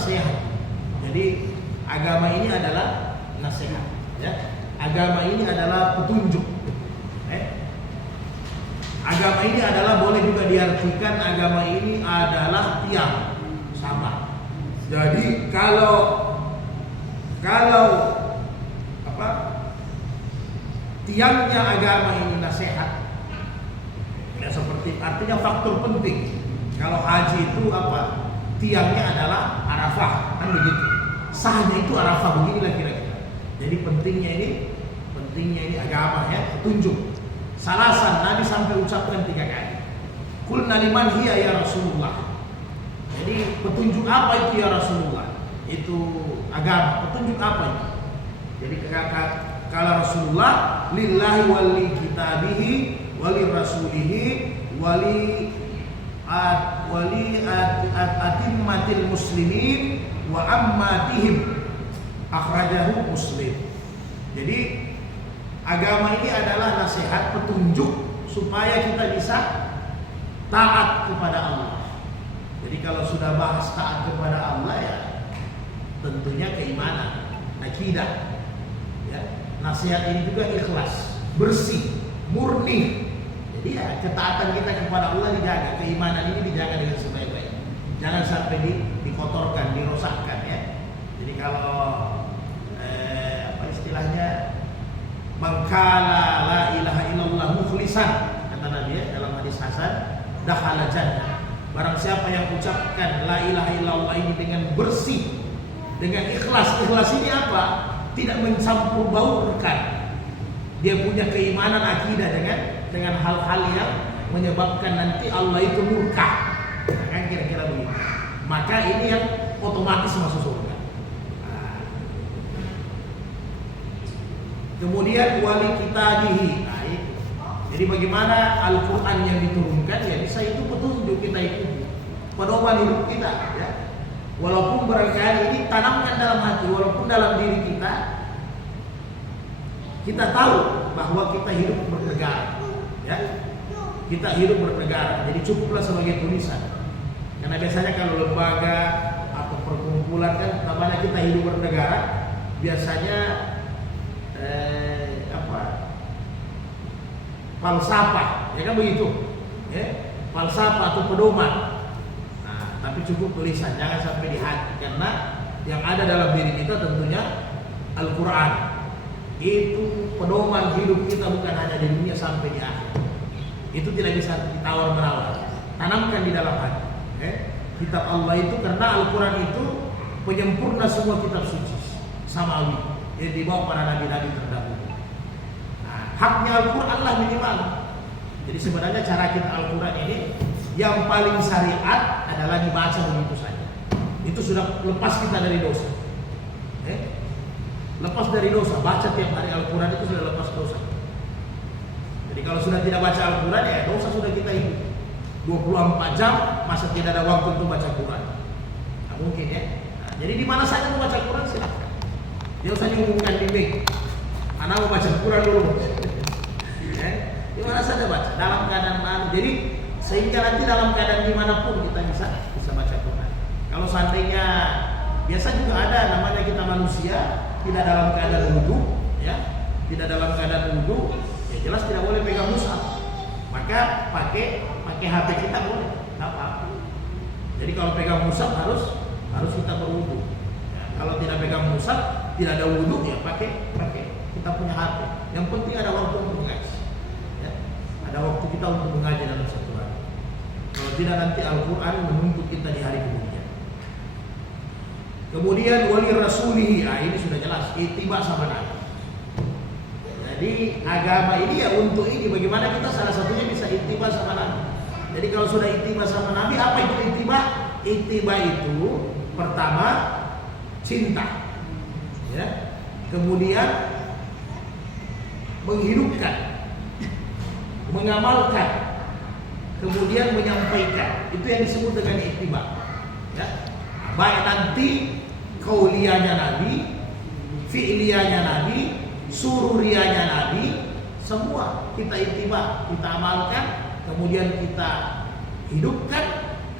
nasihat. Jadi agama ini adalah nasihat, ya. Agama ini adalah petunjuk. Agama ini adalah, boleh juga diartikan agama ini adalah tiang, sama. Jadi kalau tiangnya agama ini nasihat, ya seperti artinya faktor penting. Kalau haji itu apa? Tiangnya adalah Arafah, kan begitu. Sahnya itu Arafah, beginilah kira-kira. Jadi pentingnya ini agama, ya, petunjuk. Salasan, Nabi sampai ucapkan 3 kali. Qulna liman hiya ya Rasulullah. Jadi petunjuk apa itu ya Rasulullah? Itu agama, petunjuk apa itu? Jadi kala Rasulullah, lillahi wali kitabihi wali rasulihi wali atimmatil muslimin wa ammatihim, akhrajahu Muslim. Jadi agama ini adalah nasihat, petunjuk supaya kita bisa taat kepada Allah. Jadi kalau sudah bahas taat kepada Allah, ya tentunya keimanan, akidah, ya. Nasihat ini juga ikhlas, bersih, murni. Jadi ya ketaatan kita kepada Allah dijaga, keimanan ini dijaga dengan sebaik-baik. Jangan sampai dikotorkan, dirosakkan, ya. Jadi kalau apa istilahnya, mangkala la ilaha illallah mukhlisan, kata Nabi, ya, dalam hadis hasan, dakhala jannah. Barang siapa yang ucapkan la ilaha illallah ini dengan bersih, dengan ikhlas. Ikhlas ini apa? Tidak mencampur baurkan. Dia punya keimanan, akidah dengan hal-hal yang menyebabkan nanti Allah itu murka. Nah, kan kira-kira begitu. Maka ini yang otomatis masuk surga. Kemudian wali kitabihi. Nah, itu. Jadi bagaimana Al-Quran yang diturunkan, ya bisa itu petunjuk kita ikuti, pedoman hidup kita, ya. Walaupun barangkali ini tanamkan dalam hati, walaupun dalam diri kita tahu bahwa kita hidup bernegara, ya. Kita hidup bernegara, jadi cukuplah sebagai tulisan. Karena biasanya kalau lembaga atau perkumpulan kan namanya kita hidup bernegara, biasanya falsafah, ya kan begitu, ya, falsafah atau pedoman. Nah, tapi cukup tulisan, jangan sampai di hati, karena yang ada dalam diri kita tentunya Al-Quran. Itu pedoman hidup kita, bukan hanya di dunia sampai di akhir. Itu tidak bisa ditawar menawar. Tanamkan di dalam hati, ya. Kitab Allah itu, karena Al-Quran itu penyempurna semua kitab suci samawi yang dibawa para nabi-nabi terdahulu. Haknya Al-Quran lah minimal. Jadi sebenarnya cara kita Al-Quran ini yang paling syariat adalah dibaca begitu saja. Itu sudah lepas kita dari dosa. Lepas dari dosa, baca tiap hari Al-Quran itu sudah lepas dosa. Jadi kalau sudah tidak baca Al-Quran, ya dosa sudah kita hidup 24 jam, masa tidak ada waktu untuk baca Quran? Nah, mungkin, ya. Nah, jadi di mana saja mau baca Quran silahkan. Dia usah diumumkan di mic. Anak mau baca Quran dulu. Di mana saja baca, dalam keadaan mana. Jadi sehingga nanti dalam keadaan dimanapun kita bisa baca Quran. Kalau seandainya, biasa juga ada namanya kita manusia tidak dalam keadaan wudu, ya, tidak dalam keadaan wudu, ya jelas tidak boleh pegang mushaf. Maka pakai HP kita boleh, tidak apa-apa. Jadi kalau pegang mushaf harus kita berwudu. Ya, kalau tidak pegang mushaf, tidak ada wudu, ya pakai kita punya HP. Yang penting ada waktu untuk mengaji, ya. Ada waktu kita untuk mengaji dalam satu hari. Kalau tidak, nanti Al-Quran menuntut kita di hari kemudian. Kemudian wali rasulihi, ini sudah jelas, ittiba sama Nabi. Jadi agama ini ya untuk ini, bagaimana kita salah satunya bisa ittiba sama Nabi. Jadi kalau sudah ittiba sama Nabi, apa itu ittiba? Ittiba itu pertama cinta, ya. Kemudian menghidupkan, mengamalkan, kemudian menyampaikan. Itu yang disebut dengan ittiba, ya. Baik nanti kauliyahnya Nabi, fi'liyahnya Nabi, sururiyahnya Nabi, semua kita ittiba, kita amalkan, kemudian kita hidupkan,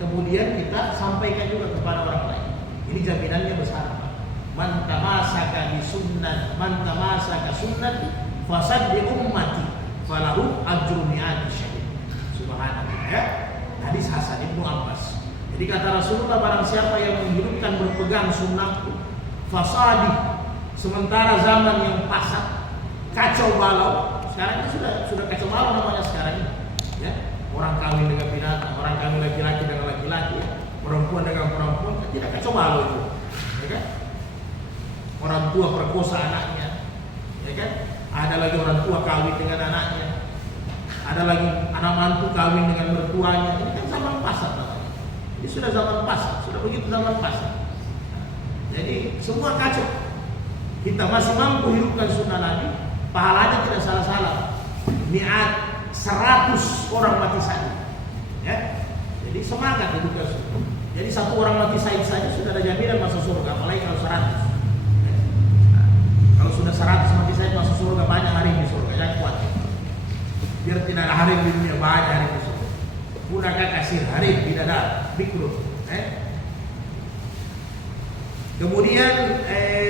kemudian kita sampaikan juga kepada orang lain. Ini jaminannya besar. Man tamasaka bi sunnah, man tamasaka sunnati fasad bi ummati falahu ajru mi'ati syahid. Subhanallah ya. Hadis Hasan Ibnu Abbas. Jadi kata Rasulullah, barang siapa yang menghidupkan berpegang sunnahku, fasadi, sementara zaman yang pasat, kacau balau. Sekarang ini sudah kacau balau namanya sekarang ini. Ya, orang kawin dengan binatang, orang kawin laki-laki dengan laki-laki, ya. Perempuan dengan perempuan, tidak kacau balau itu, ya kan? Orang tua perkosa anaknya, ya kan? Ada lagi orang tua kawin dengan anaknya, ada lagi anak mantu kawin dengan mertuanya. Ini kan zaman pasat namanya. Ini sudah zaman pasat, sudah begitu zaman pasat. Jadi semua kacau. Kita masih mampu hidupkan sunnah Nabi, pahalanya tidak salah-salah. Niat 100 orang mati syahid. Ya. Jadi semangat hidupkan sunnah. Jadi satu orang mati syahid saja sudah ada jaminan masuk surga, apalagi kalau 100. Ya. Nah, kalau sudah 100 mati syahid masuk surga, banyak hari di surga, jangan kuat. Biar tidak ada hari di dunia, banyak hari di surga. Gunakan kasir hari tidak ada bikrut. Kemudian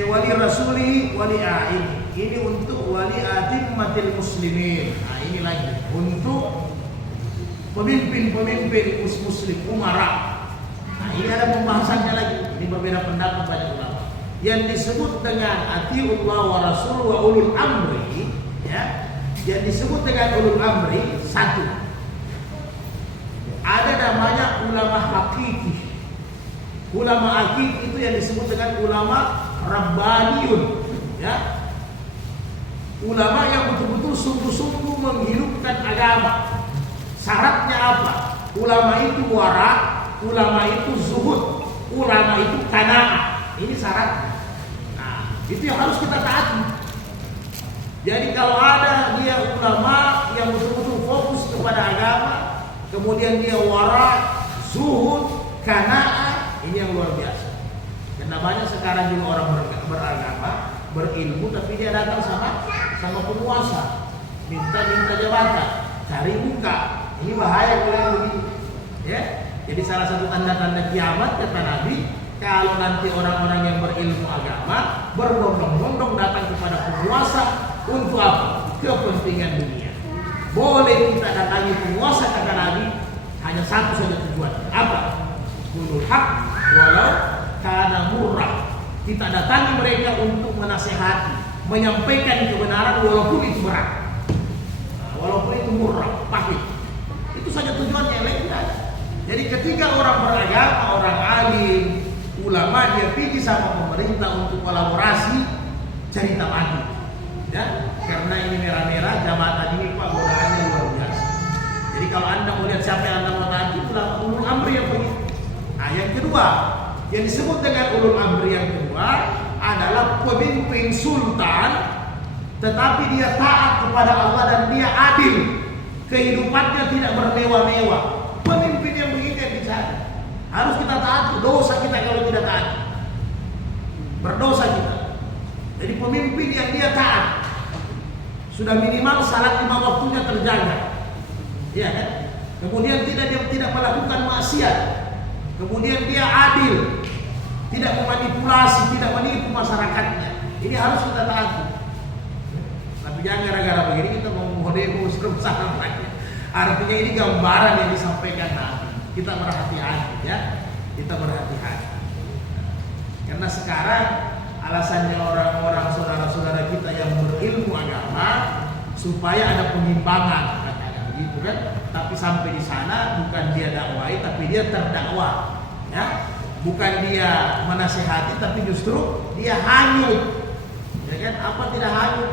wali rasuli wali a'in. Ini untuk wali atimmatil muslimin. Nah, ini lagi untuk pemimpin-pemimpin muslim umara. Nah, ini ada pembahasannya lagi. Ini berbeda pendapat banyak ulama. Yang disebut dengan atiullah wa rasul wa ulul amri, ya. Yang disebut dengan ulul amri, satu, ada namanya ulama hakiki. Ulama hakiki itu yang disebut dengan ulama rabbaniyun, ya. Ulama yang betul-betul sungguh-sungguh menghidupkan agama. Syaratnya apa? Ulama itu wara, ulama itu zuhud, ulama itu qanaah. Ini syaratnya. Nah, itu yang harus kita taati. Jadi kalau ada dia ulama yang betul-betul fokus kepada agama, kemudian dia wara, zuhud, qanaah, ini yang luar biasa. Dan banyak sekarang juga orang beragama, berilmu, tapi dia datang sama penguasa, minta jabatan, cari muka. Ini bahaya kalau yang begitu. Ya, jadi salah satu tanda-tanda kiamat kata Nabi, kalau nanti orang-orang yang berilmu agama berbondong-bondong datang kepada penguasa untuk apa? Kepentingan dunia. Boleh kita datangi penguasa kata Nabi, hanya satu saja tujuan. Apa? Qulul haq walau kana murrah. Kita datangi mereka untuk menasehati, menyampaikan kebenaran walaupun itu berat, walaupun itu murah, pahit. Itu saja tujuannya, yang lain tidak ada. Jadi ketika orang beragama, orang alim, ulama, dia pergi sama pemerintah untuk kolaborasi, cerita mati, ya. Karena ini merah-merah, jabatan ini Pak, godaannya luar biasa. Jadi kalau anda mau lihat siapa yang anda mau taati, ulama ulul amri yang begitu. Nah, yang kedua, yang disebut dengan ulul amri yang kedua adalah pemimpin sultan, tetapi dia taat kepada Allah dan dia adil. Kehidupannya tidak bermewah-mewah. Pemimpin yang begitu yang dicari. Harus kita taati. Dosa kita kalau tidak taat. Berdosa kita. Jadi pemimpin yang dia taat, sudah minimal salat 5 waktunya terjaga. Iya kan? Kemudian tidak melakukan maksiat. Kemudian dia adil, tidak memanipulasi, tidak menipu masyarakatnya. Ini harus kita taati. Tapi jangan gara-gara begini kita mau demo serem-serem lagi. Artinya ini gambaran yang disampaikan Nabi. Kita berhati-hati, ya. Kita berhati-hati. Karena sekarang alasannya orang-orang saudara-saudara kita yang berilmu agama supaya ada penyimpangan, katanya begitu kan? Tapi sampai di sana bukan dia dakwai, tapi dia terdakwah, ya. Bukan dia menasehati, tapi justru dia hanyut, ya kan? Apa tidak hanyut?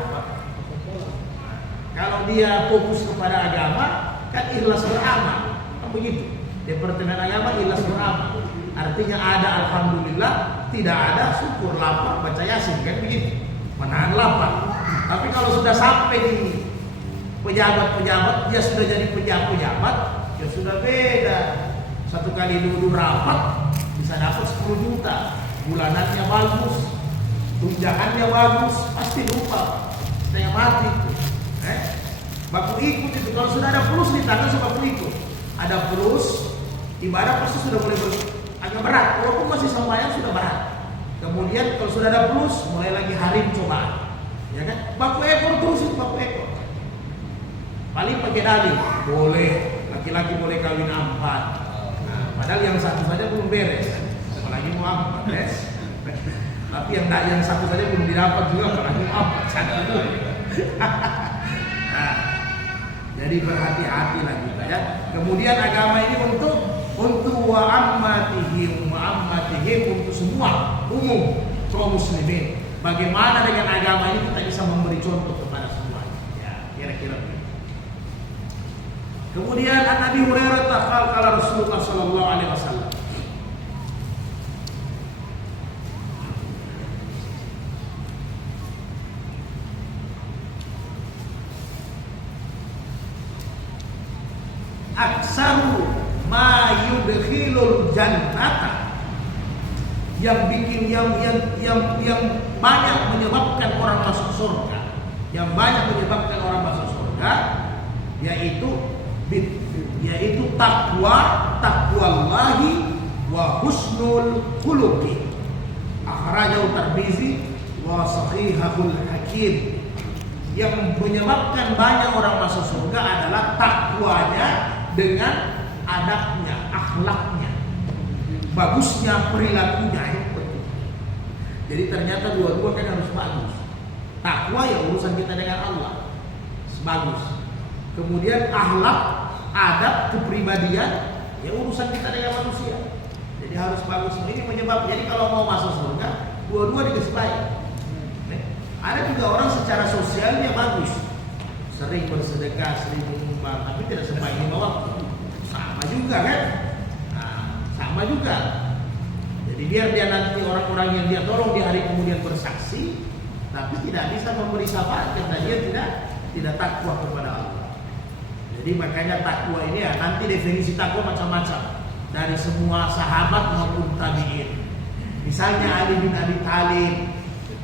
Kalau dia fokus kepada agama, kan ikhlas beramal, kan begitu. Departemen agama ikhlas beramal, artinya ada alhamdulillah, tidak ada syukur, lapar baca yasin, kan begitu. Menahan lapar. Tapi kalau sudah sampai di pejabat-pejabat, dia sudah jadi pejabat, ya sudah beda. Satu kali dulu rapat bisa dapat 10 juta, bulanannya bagus, tunjangannya bagus, pasti lupa. Saya mati itu. Baku ikut itu. Kalau sudah ada plus di tangan, sudah baku ikut. Ada plus, ibadah pasti sudah mulai agak berat. Walaupun masih sembahyang sudah berat. Kemudian kalau sudah ada plus, mulai lagi harim cobaan. Ya kan? Baku ekor terus itu baku ekor. Paling pakai dalil, boleh laki-laki boleh kawin 4. Nah, padahal yang satu saja belum beres, apalagi mau 4 beres. Tapi yang satu saja belum didapat juga, apalagi mau 4 satu. Nah, jadi berhati-hatilah kita ya. Kemudian agama ini untuk wa ammatihim untuk semua umum kaum muslimin. Bagaimana dengan agama ini kita bisa memberi contoh kepada semua. Ya, kira-kira begitu. Kemudian Nabi Hurairah qala Rasulullah sallallahu alaihi wasallam. Aksaru ma yudkhilul jannata, yang bikin yang banyak menyebabkan orang masuk surga, yaitu takwallahi wa husnul khuluqi. Akhrajahu Tirmizi wa sahihahul Hakim. Yang menyebabkan banyak orang masuk surga adalah takwanya dengan adabnya, akhlaknya, bagusnya perilakunya itu. Jadi ternyata dua-dua kan harus bagus. Takwa ya urusan kita dengan Allah, bagus. Kemudian akhlak, adab, kepribadian ya urusan kita dengan manusia. Jadi harus bagus. Ini menyebab. Jadi kalau mau masuk surga, dua-dua dikasih baik. Ada juga orang secara sosialnya bagus, sering bersedekah, sering menyumbang, tapi tidak sebaik 5 waktu. Sama juga kan? Nah, sama juga. Jadi biar dia nanti orang-orang yang dia tolong di hari kemudian bersaksi, tapi tidak bisa memberi syafaat karena dia tidak takwa kepada Allah. Jadi makanya takwa ini ya, nanti definisi takwa macam-macam dari semua sahabat maupun tabi'in. Misalnya Ali bin Abi Thalib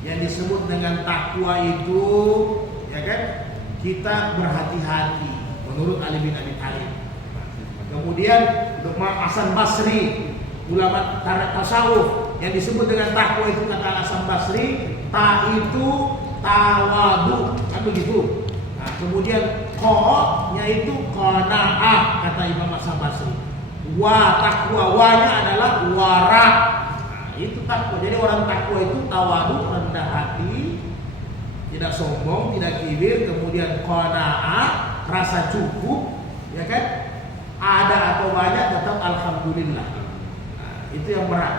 yang disebut dengan takwa itu, ya kan? Kita berhati-hati menurut Ali bin Abi Thalib. Kemudian Hasan Basri, ulama tasawuf, yang disebut dengan takwa itu kata Hasan Basri, ta itu tawadu, kan begitu. Nah, kemudian ko-nya itu qanaah kata Imam Hasan Basri. Wa takwa, wa-nya adalah wara. Itu takwa. Jadi orang takwa itu tawadu, rendah hati, tidak sombong, tidak kibir, kemudian qanaah, rasa cukup, ya kan? Ada atau banyak tetap alhamdulillah. Nah, itu yang berat.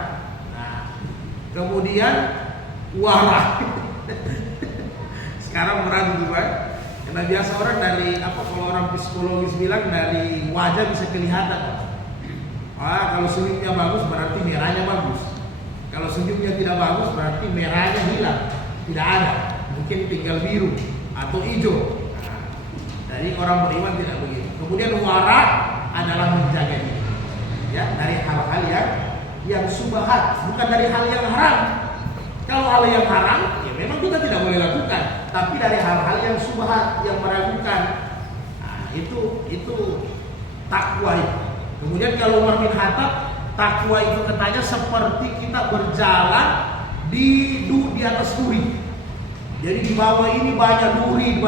Nah, kemudian wara. Sekarang berat juga. Karena biasa orang dari kalau orang psikologis bilang dari wajah bisa kelihatan. Kalau senyumnya bagus berarti merahnya bagus. Kalau senyumnya tidak bagus berarti merahnya hilang, tidak ada, mungkin tinggal biru atau hijau. Nah, dari orang beriman tidak begitu. Kemudian wara adalah menjaga diri, ya, dari hal-hal yang subhat, bukan dari hal yang haram. Kalau hal yang haram, ya memang kita tidak boleh lakukan, tapi dari hal-hal yang subhat, yang meragukan, nah, itu takwa itu. Kemudian kalau Umar bin Khattab, takwa itu katanya seperti kita berjalan di atas duri. Jadi di bawah ini banyak duri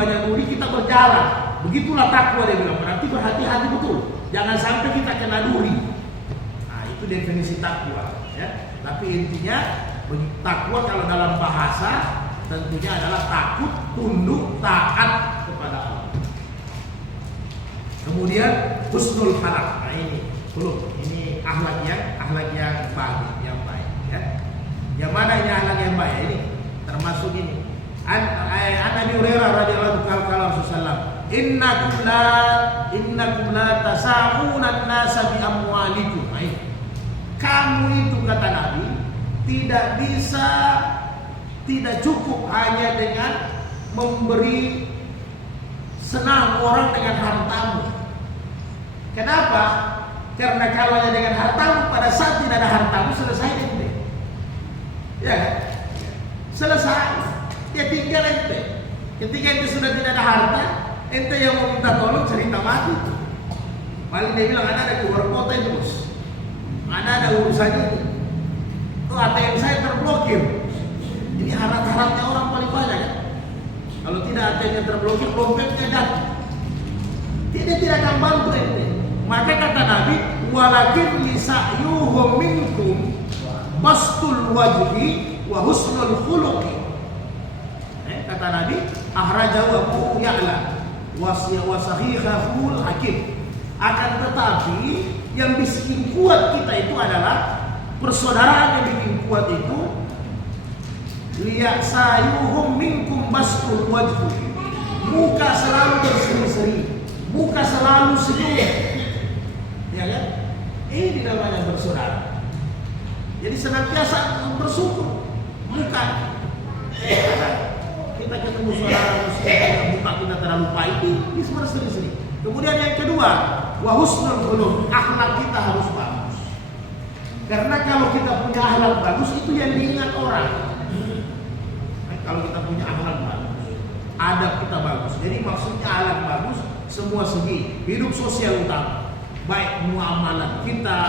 kita berjalan. Begitulah takwa, dia bilang. Berarti berhati-hati betul. Jangan sampai kita kena duri. Nah, itu definisi takwa, ya. Tapi intinya takwa kalau dalam bahasa tentunya adalah takut, tunduk, taat kepada Allah. Kemudian husnul khalaq. Nah, ini akhlak yang baik, ya. Yang mana ini akhlak yang baik ini? Termasuk ini. Nabi Hurairah radhiyallahu anhu sallallahu innakum la tasa'una an-nasa bi amwalikum. Kamu itu kata Nabi tidak cukup hanya dengan memberi senang orang dengan hartamu. Kenapa? Karena kalau hanya dengan hartamu, pada saat tidak ada hartamu selesai ente. Ya kan? Selesai. Ya tinggal ente. Ketika ente sudah tidak ada harta, ente yang mau minta tolong cerita mati. Paling dia bilang ada keluar kota itu bos. Ada saja ini. Oh, ATM saya terblokir. Ini harap-harapnya orang paling banyak kan. Kalau tidak ATM-nya terblokir, dompetnya jatuh. Tidak akan bantu ini. Maka kata Nabi, walakin lisa'yuhum minkum bastul wajhi wa husnul khuluqi. Kata Nabi, ahrajahu Abu Ya'la wa sahihahul Hakim. Akan tetapi yang bikin kuat kita itu adalah persaudaraan. Yang bikin kuat itu liya'sayuhum minkum bastul wajhi. Muka selalu berseri-seri, muka selalu senyum. Ya kan? Ini namanya bersaudara. Jadi senantiasa bersyukur. Muka kita ketemu saudara muslim, muka kita terlalu pahit, ini berseri-seri. Kemudian yang kedua, wa husnul khuluq, akhlak kita harus bagus. Karena kalau kita punya akhlak bagus itu yang diingat orang. Kalau kita punya akhlak bagus, adab kita bagus. Jadi maksudnya akhlak bagus semua segi, hidup sosial utama. Baik muamalah kita,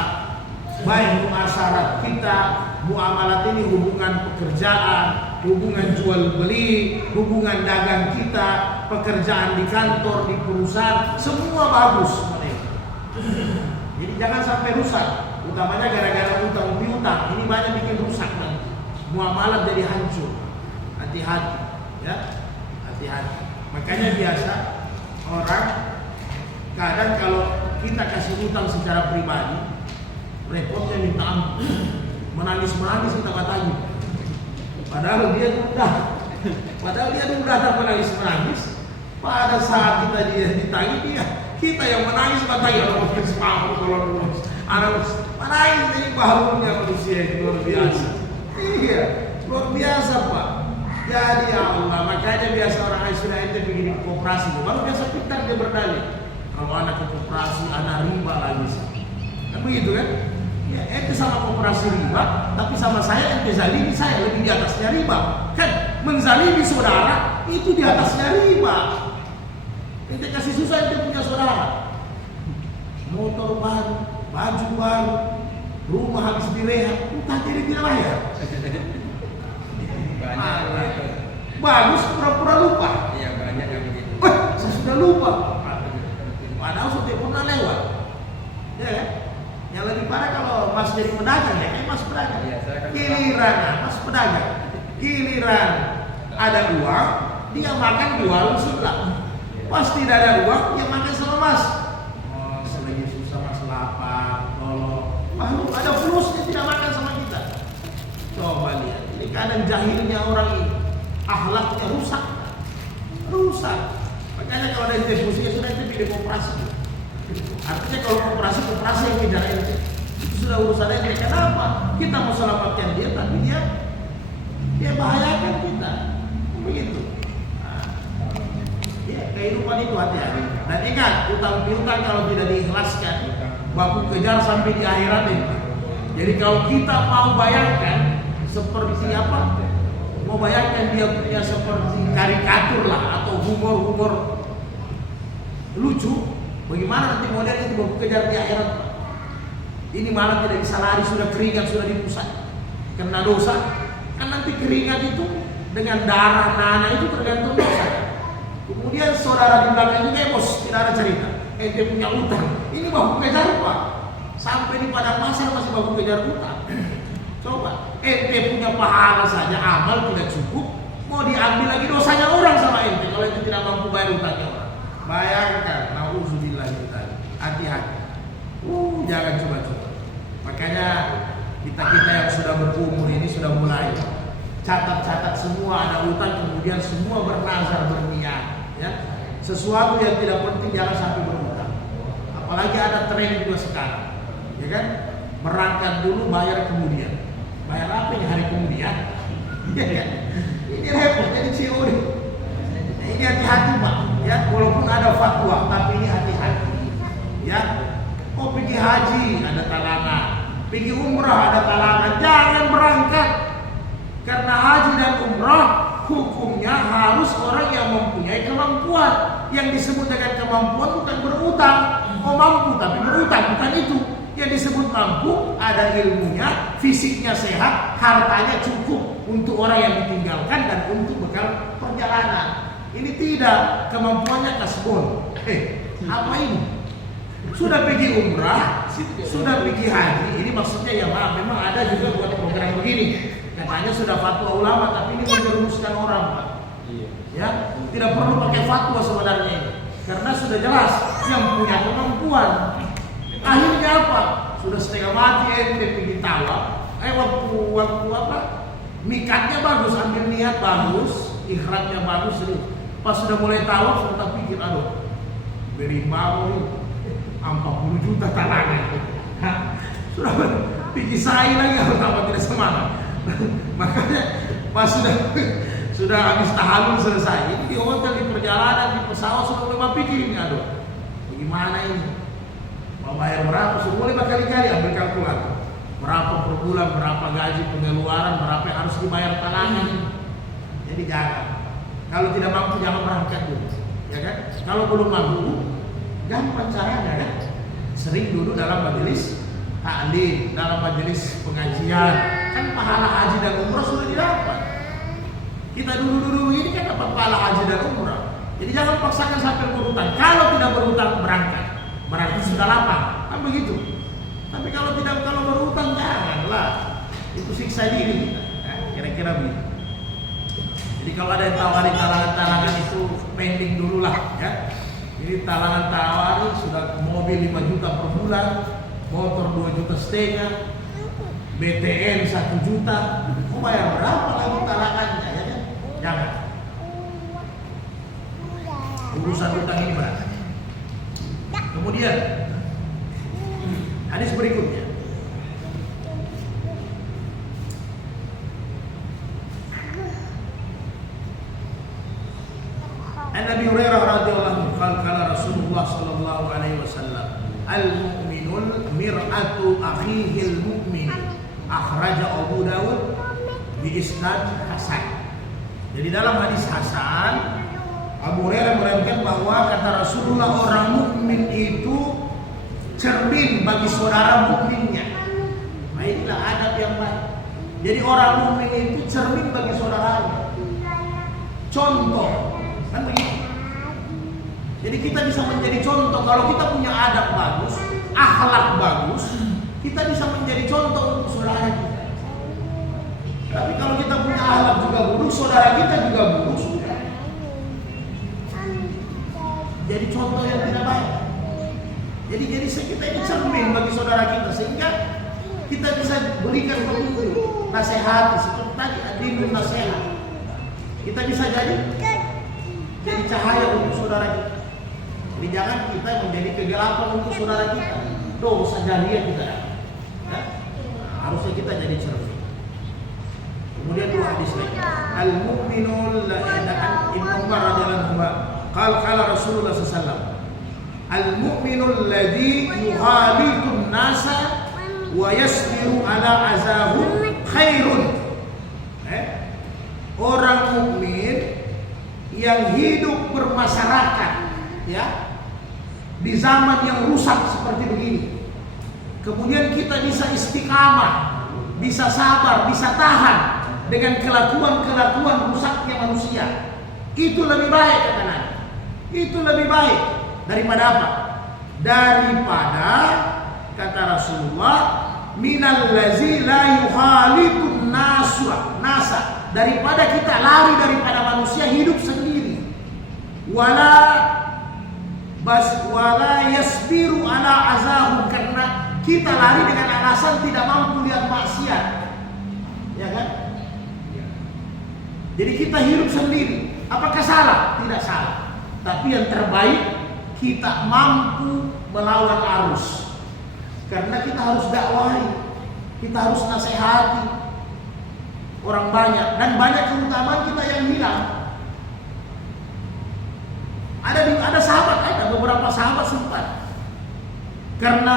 baik muasarat kita. Muamalat ini hubungan pekerjaan, hubungan jual beli, hubungan dagang kita, pekerjaan di kantor, di perusahaan, semua bagus. Jadi jangan sampai rusak. Utamanya gara-gara utang piutang, ini banyak bikin rusak nanti. Muamalat jadi hancur. Hati-hati, ya, hati-hati. Makanya biasa orang kadang kalau kita kasih utang secara pribadi, repotnya minta ampun, menangis kita tagih. Padahal dia udah menangis. Pada saat kita dia ditagih kita yang menangis tagih. Kalau anak menangis ini bahagia manusia itu luar biasa. Iya, luar biasa Pak. Jadi ya Allah, makanya biasa orang sudah ente begini koperasi, baru biasa pintar dia berdalih. Kalau anak ke koperasi, anak riba lagi sih. Kan begitu kan? Ya, ente sama koperasi riba, tapi sama saya ente zalimi, saya lebih di atasnya riba. Kan menzalimi saudara itu di atasnya riba. Ente kasih susah ente punya saudara. Motor baru, baju baru, rumah habis direhab, utang jadi tidak bayar. Bagus pura-pura lupa. Iya, banyak yang begitu. Saya sudah lupa. Padahal sudah pernah lewat. Ya kan? Yang lebih parah kalau Mas jadi pedagang ya, kayak Mas pedagang. Iya, saya kan Giliran Mas pedagang. Giliran ada uang, dia makan di warung sebelah. Pas tidak ada uang, dia makan sama Mas. Oh, selagi susah Mas lapar, tolong. Lalu ada plusnya tidak makan sama kita. Coba lihat, ini kadang jahilnya orang ini, akhlaknya rusak. Makanya kalau ada institusinya sudah itu pilih koperasi. Artinya kalau koperasi yang kejar ente itu sudah urusan ente. Kenapa? Kita mau selamatkan dia, tapi dia bahayakan kita. Begitu. Nah, ya, kehidupan itu hati-hati. Dan ingat, utang piutang kalau tidak diikhlaskan, baku kejar sampai di akhirat ini. Jadi kalau kita mau bayangkan seperti apa? Mau bayangkan dia punya seperti karikatur lah atau humor lucu. Bagaimana nanti modelnya itu baku kejar di akhirat? Ini malah tidak bisa lari, sudah keringat, sudah di pusat kena dosa. Kan nanti keringat itu dengan darah nanah itu tergantung dosa. Kemudian saudara di belakang juga bos, tidak ada cerita. Dia punya utang. Ini baku kejar Pak. Sampai di padang pasar masih baku kejar utang. Coba, ente punya pahala saja, amal tidak cukup, mau diambil lagi dosanya orang sama ente kalau ente tidak mampu bayar utangnya orang. Bayangkan, nauzubillah min dzalik. Hati-hati. Jangan coba-coba. Makanya kita yang sudah berumur ini sudah mulai catat-catat semua ada utang, kemudian semua bernazar berniat, ya. Sesuatu yang tidak penting jangan sampai berutang. Apalagi ada tren juga sekarang, ya kan? Berangkat dulu, bayar kemudian. Bayar apa yang hari kemudian? Ini repot jadi CEO ini. Ini hati-hati Pak, ya. Walaupun ada fatwa, tapi ini hati-hati, ya. Oh pergi haji ada talangan, pergi umrah ada talangan, jangan berangkat. Karena haji dan umrah hukumnya harus orang yang mempunyai kemampuan. Yang disebut dengan kemampuan bukan berutang. Oh mampu tapi berutang, bukan itu. Yang disebut mampu ada ilmunya, fisiknya sehat, hartanya cukup untuk orang yang ditinggalkan dan untuk bekal perjalanan. Ini tidak, kemampuannya kasbon. Apa ini? Sudah pergi umrah, sudah pergi haji. Ini maksudnya ya maaf, memang ada juga buat program begini. Katanya sudah fatwa ulama, tapi ini menjerumuskan orang, Pak. Ya, tidak perlu pakai fatwa sebenarnya ini, karena sudah jelas yang punya kemampuan. Akhirnya apa? Sudah setengah mati ente pergi tawaf. Waktu apa? Mikatnya bagus, ambil niat bagus, ikhramnya bagus. Pas sudah mulai tawaf, sudah pikir, aduh, beri mau 40 juta talangan. Sudah pikir saya lagi harus tambah tidak semangat. Makanya pas sudah habis tahalul selesai, ini di hotel, di perjalanan, di pesawat sudah mulai pikir ini, aduh, bagaimana ini? Mau bayar berapa? Sudah mulai berkali-kali ambil kalkulator. Berapa per bulan, berapa gaji pengeluaran, berapa yang harus dibayar talangan. Jadi jangan. Kalau tidak mampu jangan berangkat dulu, ya kan? Kalau belum mampu, gampang caranya kan? Sering duduk dalam majelis taklim, dalam majelis pengajian, kan pahala haji dan umrah sudah didapat. Kita dulu ini kan dapat pahala haji dan umrah. Jadi jangan paksakan sampai berhutang. Kalau tidak berhutang berangkat, berarti sudah lapang, kan begitu. Tapi kalau berhutang janganlah, itu siksa diri kita. Kira-kira begitu. Jadi kalau ada yang tawarin talangan-talangan itu pending dulu lah, ya. Jadi talangan tawarin sudah mobil 5 juta per bulan, motor 2,5 juta, BTN 1 juta, mau bayar berapa lagi talangannya, ya? Jangan. Urusan hutang ini berat. Kemudian hadis berikutnya. Nabi Hurairah radhiyallahu anhu qala Rasulullah sallallahu alaihi wasallam, al-mu'minul mir'atu akhihil mu'min, akhraja Abu Dawud bi isnad hasan. Jadi dalam hadis hasan, Abu Hurairah meriwayatkan bahwa kata Rasulullah, orang mukmin itu cermin bagi saudara mukminnya. Nah, inilah adab yang baik. Jadi orang mukmin itu cermin bagi saudaranya. Contoh, kan begitu. Jadi kita bisa menjadi contoh kalau kita punya adab bagus, akhlak bagus, kita bisa menjadi contoh untuk saudara kita. Tapi kalau kita punya akhlak juga buruk, saudara kita juga buruk, sudah jadi contoh yang tidak baik. Jadi kita ini cermin bagi saudara kita, sehingga kita bisa berikan petunjuk, nasihat seperti tadi, adilun nasihat. Kita bisa jadi cahaya untuk saudara kita. Jadi jangan kita menjadi kegelapan untuk saudara kita. Dosa jariah kita. Ya? Harusnya kita jadi cermin. Kemudian dua hadis lagi. Al-mu'minul la'ida'an Ibn Umar radhiyallahu anhu. Qala Rasulullah sallallahu alaihi wasallam, al-mu'minul ladzi yuhalitun nasa wa yasbiru ala azahum khairun. Orang mukmin yang hidup bermasyarakat, ya, di zaman yang rusak seperti begini, kemudian kita bisa istiqamah, bisa sabar, bisa tahan dengan kelakuan rusaknya manusia, itu lebih baik, kata Nabi. Itu lebih baik daripada apa? Daripada, kata Rasulullah, minal lazi la yuhalitun nasa, daripada kita lari daripada manusia hidup sendiri, wala yasbiru ala azahum, karena kita lari dengan alasan tidak mampu lihat maksiat, ya kan? Jadi kita hidup sendiri, apakah salah? Tidak salah. Tapi yang terbaik, kita mampu melawan arus, karena kita harus dakwahi, kita harus nasihati orang banyak, dan banyak keutamaan kita yang hilang. Ada sahabat, ada beberapa sahabat sempat, karena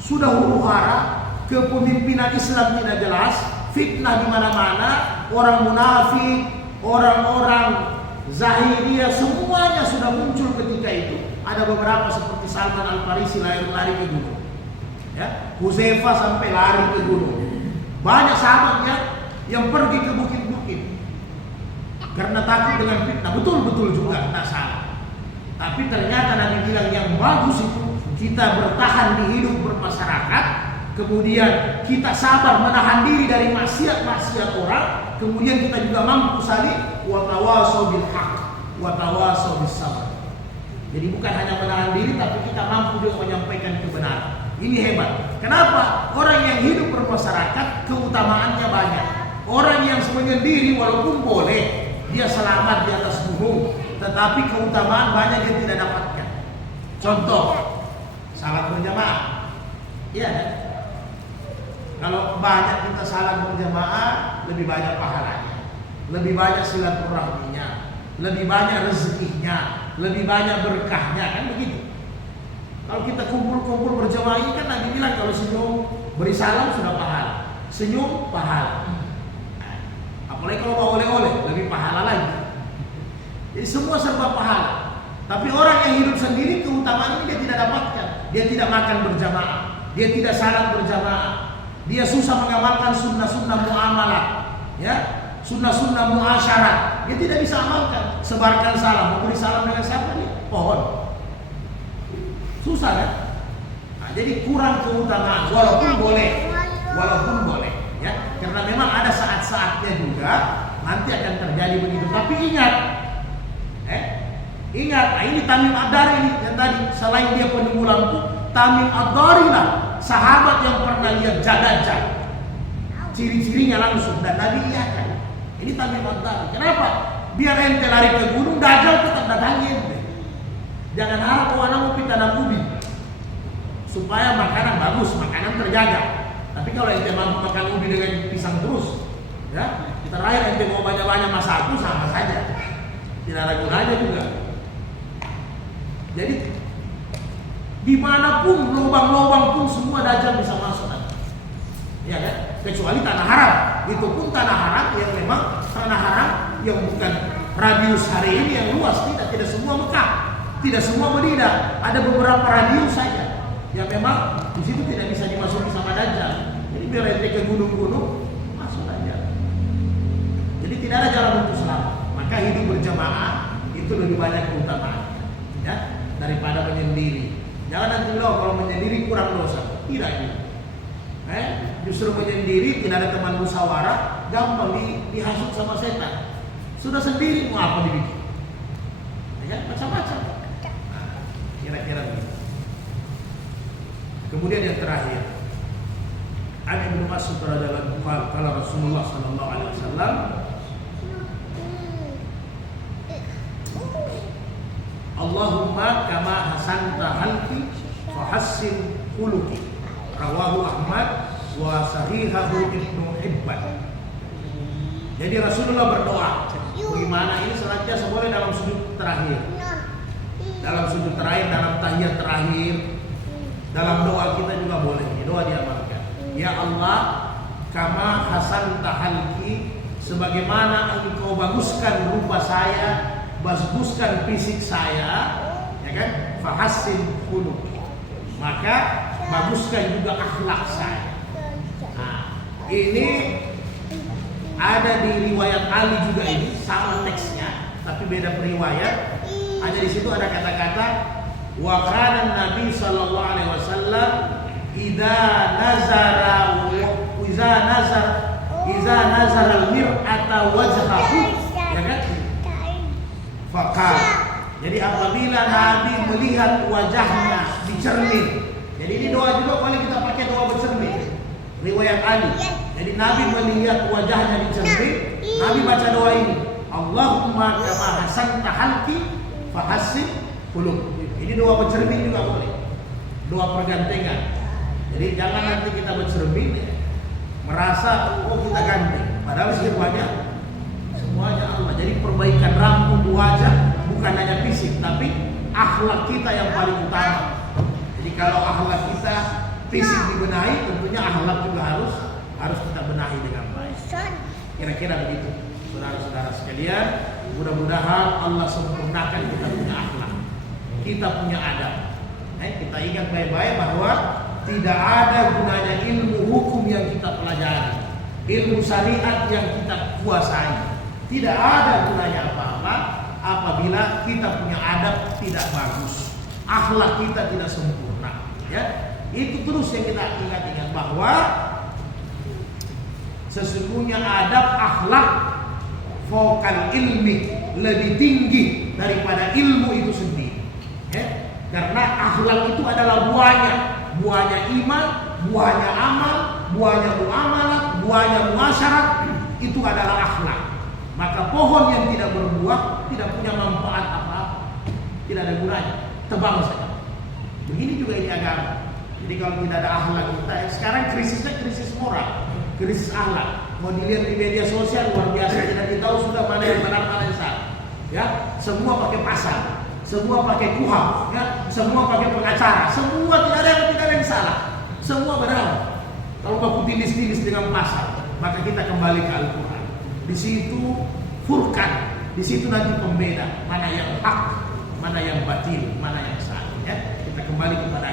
sudah huru-hara, kepemimpinan Islam tidak jelas, fitnah di mana-mana, orang munafik, orang-orang Zahiriyah, semuanya sudah muncul ketika itu. Ada beberapa seperti Salman Al-Farisi lari ke gunung. Ya, Huzaifa sampai lari ke gunung. Banyak sahabatnya yang pergi ke bukit-bukit karena takut dengan fitnah. Betul juga, tidak salah. Tapi ternyata Nabi bilang yang bagus itu kita bertahan di hidup bermasyarakat, kemudian kita sabar menahan diri dari maksiat-maksiat orang, kemudian kita juga mampu saling wa tawasau bil haq wa tawasau bis sabr. Jadi bukan hanya menahan diri, tapi kita mampu juga menyampaikan kebenaran. Ini hebat. Kenapa? Orang yang hidup bermasyarakat keutamaannya banyak. Orang yang menyendiri walaupun boleh dia selamat di atas gunung, tetapi keutamaan banyak yang tidak dapatkan. Contoh, salat berjamaah. Iya kan? Kalau banyak kita salat berjamaah, lebih banyak pahalanya, lebih banyak silaturahminya, lebih banyak rezekinya, lebih banyak berkahnya, kan begitu. Kalau kita kumpul-kumpul berjamaah ini kan Nabi bilang kalau senyum beri salam sudah pahala, senyum pahala. Apalagi kalau mau oleh-oleh lebih pahala lagi. Jadi semua serba pahala. Tapi orang yang hidup sendiri keutamaan ini dia tidak dapatkan. Dia tidak makan berjamaah, dia tidak salat berjamaah, dia susah mengamalkan sunnah-sunnah muamalah, ya, sunnah-sunnah muasyarat. Dia tidak bisa amalkan. Sebarkan salam, mau beri salam dengan siapa dia? Pohon. Susah kan? Nah, jadi kurang keutamaan walaupun boleh, ya, karena memang ada saat-saatnya juga nanti akan terjadi begitu. Tapi ingat, nah ini Tamim Ad-Dari ini yang tadi selain dia penunggu lampu, Tamim Ad-Dari lah sahabat yang pernah lihat Dajjal, ciri-cirinya langsung dan Nabi iakan. Ini Tamim Ad-Dari. Kenapa? Biar ente lari ke gunung, Dajjal tetap datangi ente. Jangan harap mau tanam ubi supaya makanan bagus, makanan terjaga. Tapi kalau ente mampu makan ubi dengan pisang terus, ya, terakhir ente mau banyak-banyak masaku sama saja, tidak ada gunanya juga. Jadi dimanapun lubang-lubang pun semua Dajjal bisa masuk, ya kan? Kecuali tanah haram. Itu pun tanah haram yang memang tanah haram yang bukan radius hari ini yang luas, tidak semua Mekah. Tidak semua Madinah, ada beberapa radius saja yang memang di situ tidak bisa dimasuki sama Dajjal. Jadi biar ente ke gunung-gunung masuk aja. Jadi tidak ada jalan untuk selamat. Maka hidup berjamaah itu lebih banyak keutamaan, ya, daripada menyendiri. Jangan nanti lo kalau menyendiri kurang dosa. Tidak ini. Justru menyendiri tidak ada teman musyawarah, gampang dihasut sama setan. Sudah sendiri mau apa dibikin? Ya, macam-macam. Kira-kira begitu. Kemudian yang terakhir, ada Ibnu Mas'ud radhiyallahu anhu kala Rasulullah sallallahu alaihi wasallam, Allahumma kama hasanta halki fahassin khuluqi. Rawahu Ahmad wa sahihahu Ibnu Hibban. Jadi Rasulullah berdoa. Bagaimana ini senantiasa boleh dalam sujud terakhir. Dalam sujud terakhir, dalam tahiyat terakhir, dalam doa kita juga boleh. Doa diamalkan. Ya Allah, kama hasanta halki, sebagaimana engkau baguskan rupa saya, baguskan fisik saya, ya kan? Fahassin khuluqi, maka baguskan juga akhlak saya. Nah, ini ada di riwayat Ali juga, ini sama teksnya tapi beda periwayat. Ada di situ ada kata-kata wa kana Nabi sallallahu alaihi wasallam idza nazara al-mir'ata wajhahu, ya kan? Faqal. Jadi apabila Nabi melihat wajahnya di cermin. Jadi ini doa juga boleh kita pakai doa bercermin. Riwayat Ali. Jadi Nabi melihat wajahnya di cermin, Nabi baca doa ini. Allahumma kama hasanta halki fahassin khuluq. Ini doa bercermin juga boleh. Doa pergantengan. Jadi jangan nanti kita bercermin merasa oh kita ganteng, padahal semuanya Allah. Jadi perbaikan rambut wajah bukan hanya fisik, tapi akhlak kita yang paling utama. Jadi kalau akhlak kita fisik dibenahi, tentunya akhlak juga harus kita benahi dengan baik. Kira-kira begitu, saudara-saudara sekalian. Mudah-mudahan Allah sempurnakan kita punya akhlak, kita punya adab. Kita ingat baik-baik bahwa tidak ada gunanya ilmu hukum yang kita pelajari, ilmu syariat yang kita kuasai. Tidak ada gunanya apa-apa apabila kita punya adab tidak bagus, akhlak kita tidak sempurna. Ya, itu terus yang kita ingat-ingat bahwa sesungguhnya adab akhlak vokal ilmi lebih tinggi daripada ilmu itu sendiri. Ya, karena akhlak itu adalah buahnya iman, buahnya amal, buahnya muamalah, buahnya muasyarat, itu adalah akhlak. Maka pohon yang tidak berbuah tidak punya manfaat apa-apa, tidak ada gunanya, tebang saja. Begini juga ini agama. Jadi kalau tidak ada akhlak kita, sekarang krisisnya krisis moral, krisis akhlak. Mau dilihat di media sosial luar biasa, tidak tahu sudah mana yang benar mana yang salah. Ya, semua pakai pasal, semua pakai kuhab, ya, semua pakai pengacara, semua tidak ada yang salah, semua benar. Kalau baku tilis-tilis dengan pasal, maka kita kembali ke Al-Quran. Di situ furqan, di situ nanti pembeda mana yang hak, mana yang batil, mana yang salah. Ya, kita kembali kepada